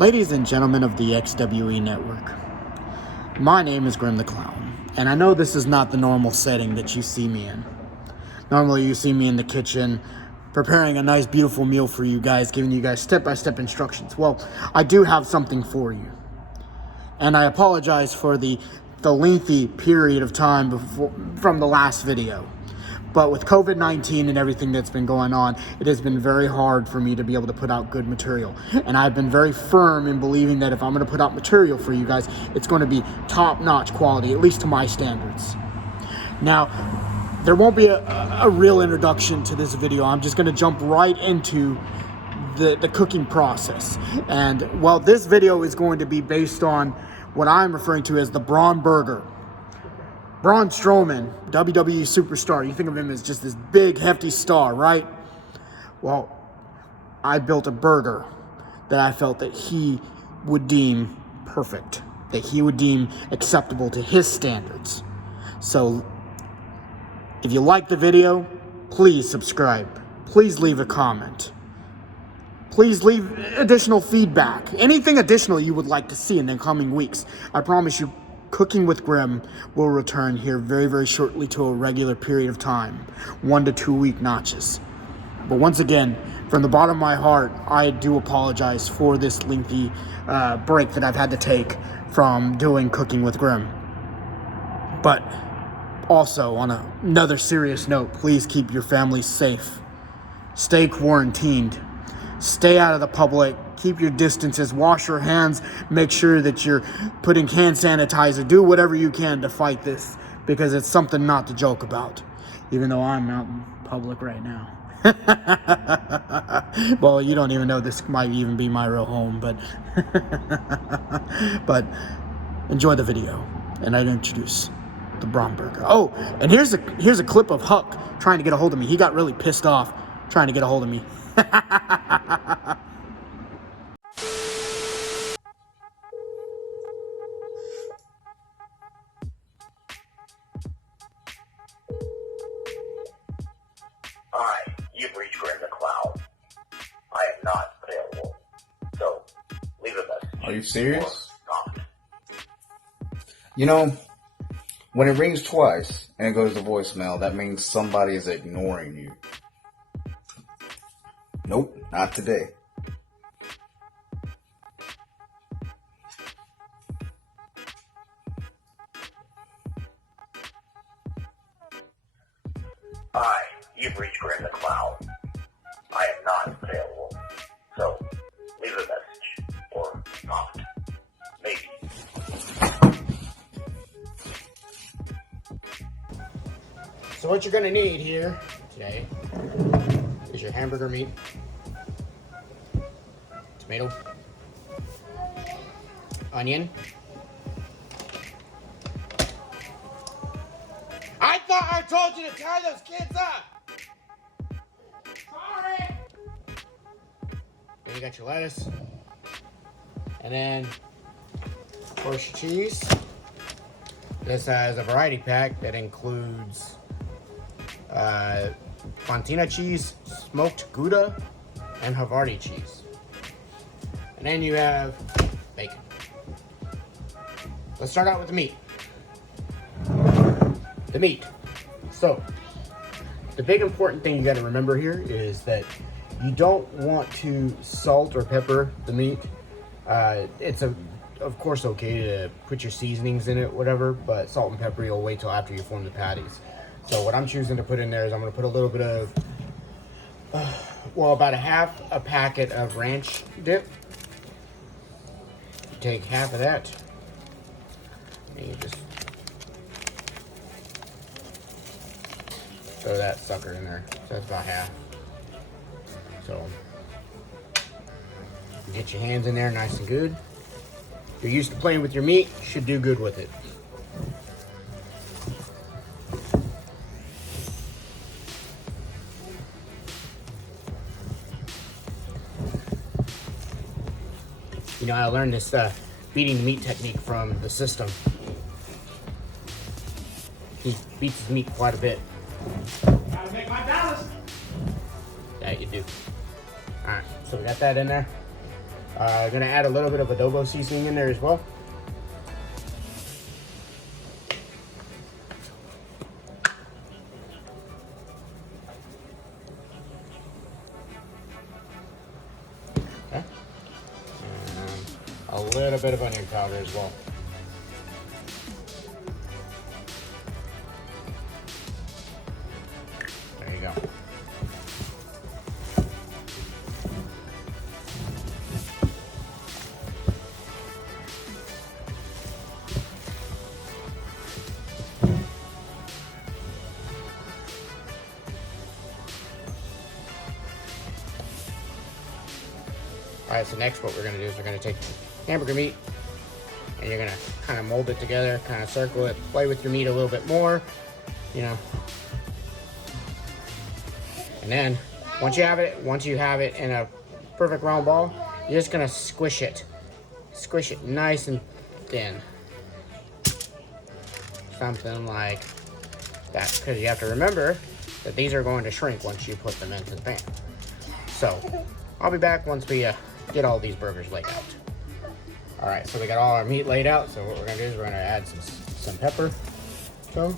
Ladies and gentlemen of the XWE Network, my name is Grim the Clown, and I know this is not the normal setting that you see me in. Normally you see me in the kitchen, preparing a nice beautiful meal for you guys, giving you guys step-by-step instructions. Well, I do have something for you, and I apologize for the lengthy period of time from the last video. But with COVID-19 and everything that's been going on, it has been very hard for me to be able to put out good material. And I've been very firm in believing that if I'm going to put out material for you guys, it's going to be top-notch quality, at least to my standards. Now, there won't be a real introduction to this video. I'm just going to jump right into the cooking process. And, well, this video is going to be based on what I'm referring to as the Braun Burger. Braun Strowman, WWE superstar. You think of him as just this big, hefty star, right? Well, I built a burger that I felt that he would deem perfect, that he would deem acceptable to his standards. So, if you like the video, please subscribe. Please leave a comment. Please leave additional feedback. Anything additional you would like to see in the coming weeks. I promise you, Cooking with Grim will return here very, very shortly to a regular period of time. 1 to 2 week notches. But once again, from the bottom of my heart, I do apologize for this lengthy break that I've had to take from doing Cooking with Grim. But also, on another serious note, please keep your family safe. Stay quarantined. Stay out of the public. Keep your distances. Wash your hands. Make sure that you're putting hand sanitizer. Do whatever you can to fight this, because it's something not to joke about. Even though I'm out in public right now. Well, you don't even know, this might even be my real home, but but enjoy the video, and I'd introduce the Braun Burger. Oh, and here's a clip of Huck trying to get a hold of me. He got really pissed off trying to get a hold of me. Hi, you've reached Grim the Clown. I am not available, so leave a message. Are you serious? Or not. You know, when it rings twice and it goes to voicemail, that means somebody is ignoring you. Nope, not today. Hi, you've reached Grim the Clown. I am not available, so leave a message. Or not. Maybe. So what you're gonna need here today is your hamburger meat, tomato, onion. I thought I told you to tie those kids up! Sorry! Then you got your lettuce. And then, of course, your cheese. This has a variety pack that includes Fontina cheese, smoked Gouda, and Havarti cheese. And then you have bacon. Let's start out with the meat. The meat. So, the big important thing you got to remember here is that you don't want to salt or pepper the meat. It's of course okay to put your seasonings in it, whatever, but salt and pepper you'll wait till after you form the patties. So what I'm choosing to put in there is I'm going to put a little bit of, about half a packet of ranch dip. You take half of that, and you just throw that sucker in there. So that's about half. So get your hands in there nice and good. If you're used to playing with your meat, you should do good with it. You know, I learned this beating the meat technique from the system. He beats his meat quite a bit. Gotta make my balance. Yeah, you do. Alright, so we got that in there. Gonna add a little bit of adobo seasoning in there as well. Okay. And a little bit of onion powder as well. There you go. All right, so next what we're gonna do is we're gonna take hamburger meat and you're gonna kind of mold it together, kind of circle it, play with your meat a little bit more, you know. And then once you have it in a perfect round ball, you're just gonna squish it nice and thin, something like that. Because you have to remember that these are going to shrink once you put them into the pan. So I'll be back once we get all these burgers laid out. All right, so we got all our meat laid out. So what we're gonna do is we're gonna add some pepper to them.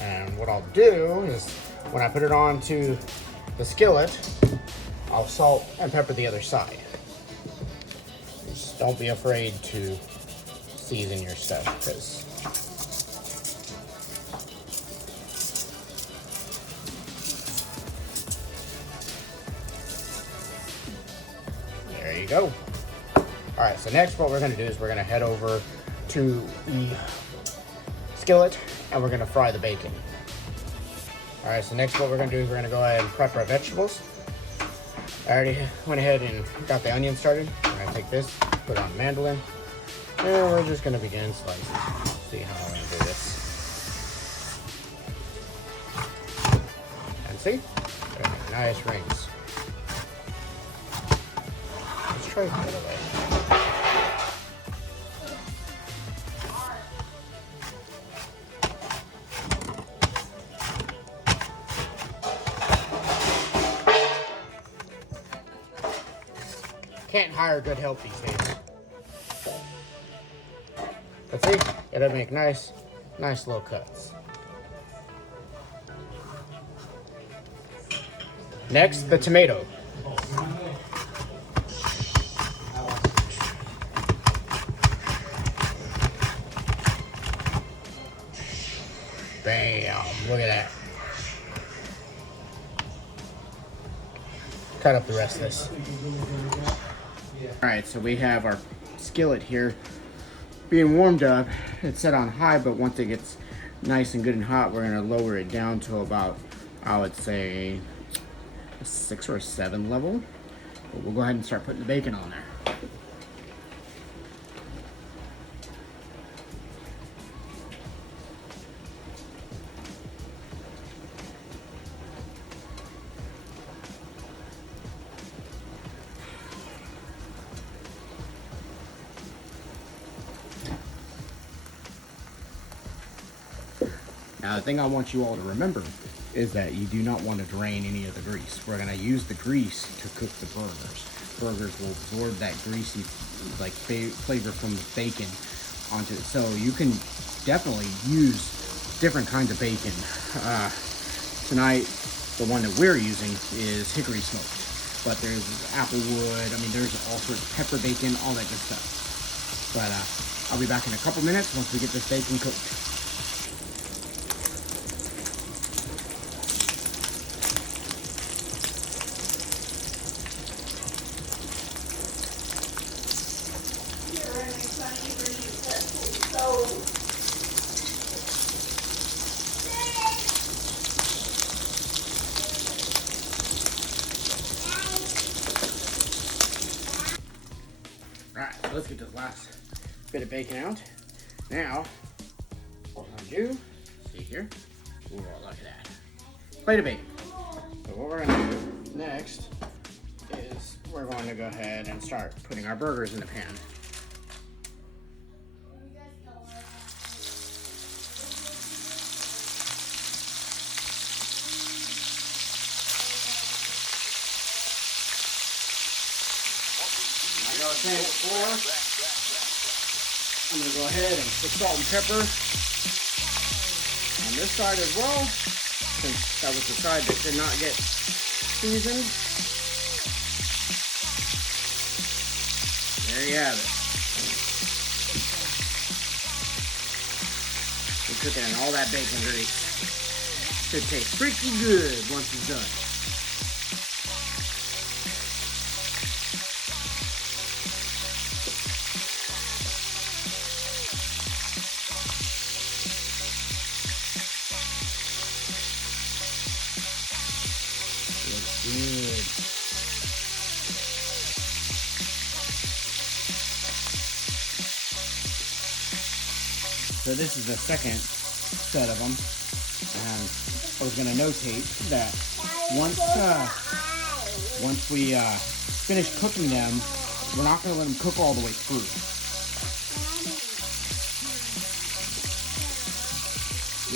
And what I'll do is when I put it onto the skillet, I'll salt and pepper the other side. Just don't be afraid to season your stuff, because there you go. All right, so next what we're gonna do is we're gonna head over to the skillet and we're gonna fry the bacon. All right, so next what we're gonna do is we're gonna go ahead and prep our vegetables. I already went ahead and got the onion started. I'm gonna take this, put it on the mandolin, and we're just gonna begin slicing. See how I'm gonna do this. And see, they're nice rings. Let's try it the other way. Can't hire good help these days. But see, it'll make nice little cuts. Next, the tomato. Bam, look at that. Cut up the rest of this. All right, so we have our skillet here being warmed up. It's set on high, but once it gets nice and good and hot, we're gonna lower it down to about, I would say, a 6 or a 7 level. But we'll go ahead and start putting the bacon on there. Now, the thing I want you all to remember is that you do not want to drain any of the grease. We're going to use the grease to cook the burgers. Burgers will absorb that greasy like flavor from the bacon onto it. So you can definitely use different kinds of bacon. Tonight, the one that we're using is hickory smoked, but there's applewood. I mean, there's all sorts of pepper bacon, all that good stuff. But I'll be back in a couple minutes once we get this bacon cooked. Alright, so let's get this last bit of bacon out. Now, what we're gonna do, see here, ooh, look at that. Plate of bacon. So what we're gonna do next is we're going to go ahead and start putting our burgers in the pan. saying before, I'm going to go ahead and put salt and pepper on this side as well, since that was the side that did not get seasoned. There you have it. We're cooking in all that bacon grease. Should taste pretty good once it's done. Looks good. So this is the second set of them, and I was gonna notate that once we finish cooking them, we're not gonna let them cook all the way through.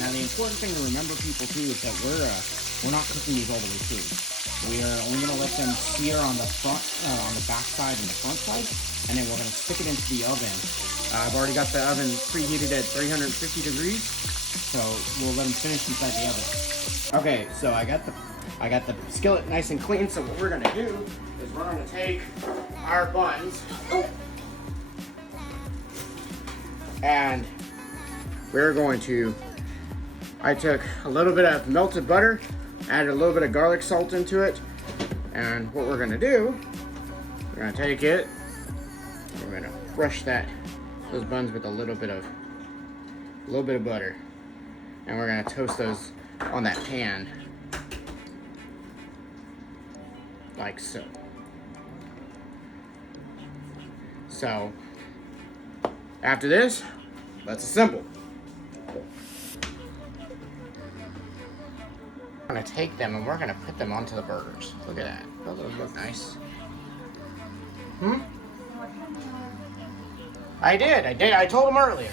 Now the important thing to remember, people, too, is that we're not cooking these all the way through. We are only gonna let them sear on the front, on the back side and the front side, and then we're gonna stick it into the oven. I've already got the oven preheated at 350 degrees, so we'll let them finish inside the oven. Okay, so I got the skillet nice and clean. So what we're gonna do is we're gonna take our buns and we're going to. I took a little bit of melted butter, added a little bit of garlic salt into it, and what we're gonna do, we're gonna take it, we're gonna brush those buns with a little bit of butter, and we're gonna toast those on that pan, like so. So after this, let's assemble. We're gonna take them and we're gonna put them onto the burgers. Look at that. Those look nice. I did. I told them earlier.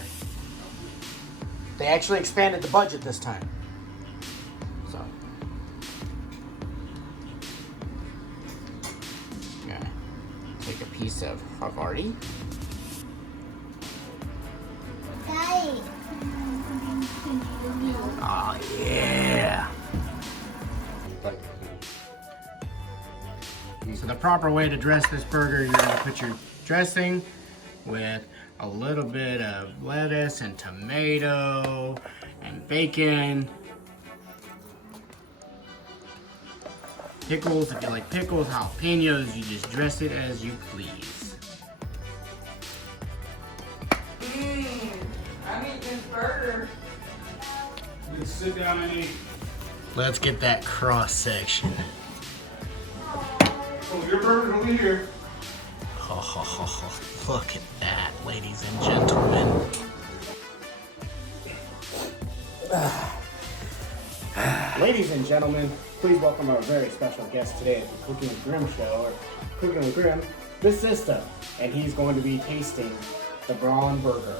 They actually expanded the budget this time. So. Yeah. Take a piece of Havarti. Oh, yeah. So the proper way to dress this burger, you're gonna put your dressing with a little bit of lettuce and tomato and bacon. Pickles, if you like pickles, jalapenos, you just dress it as you please. I'm eating this burger. Let's sit down and eat. Let's get that cross section. Oh, your burger's over here. Look at that, ladies and gentlemen. Ladies and gentlemen, please welcome our very special guest today at the Cooking with Grim show, or Cooking with Grim, the Sister, and he's going to be tasting the Braun Burger.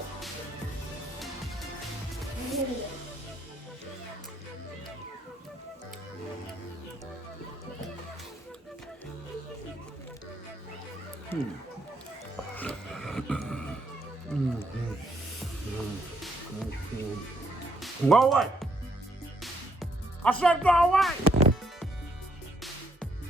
Go away! I said go away!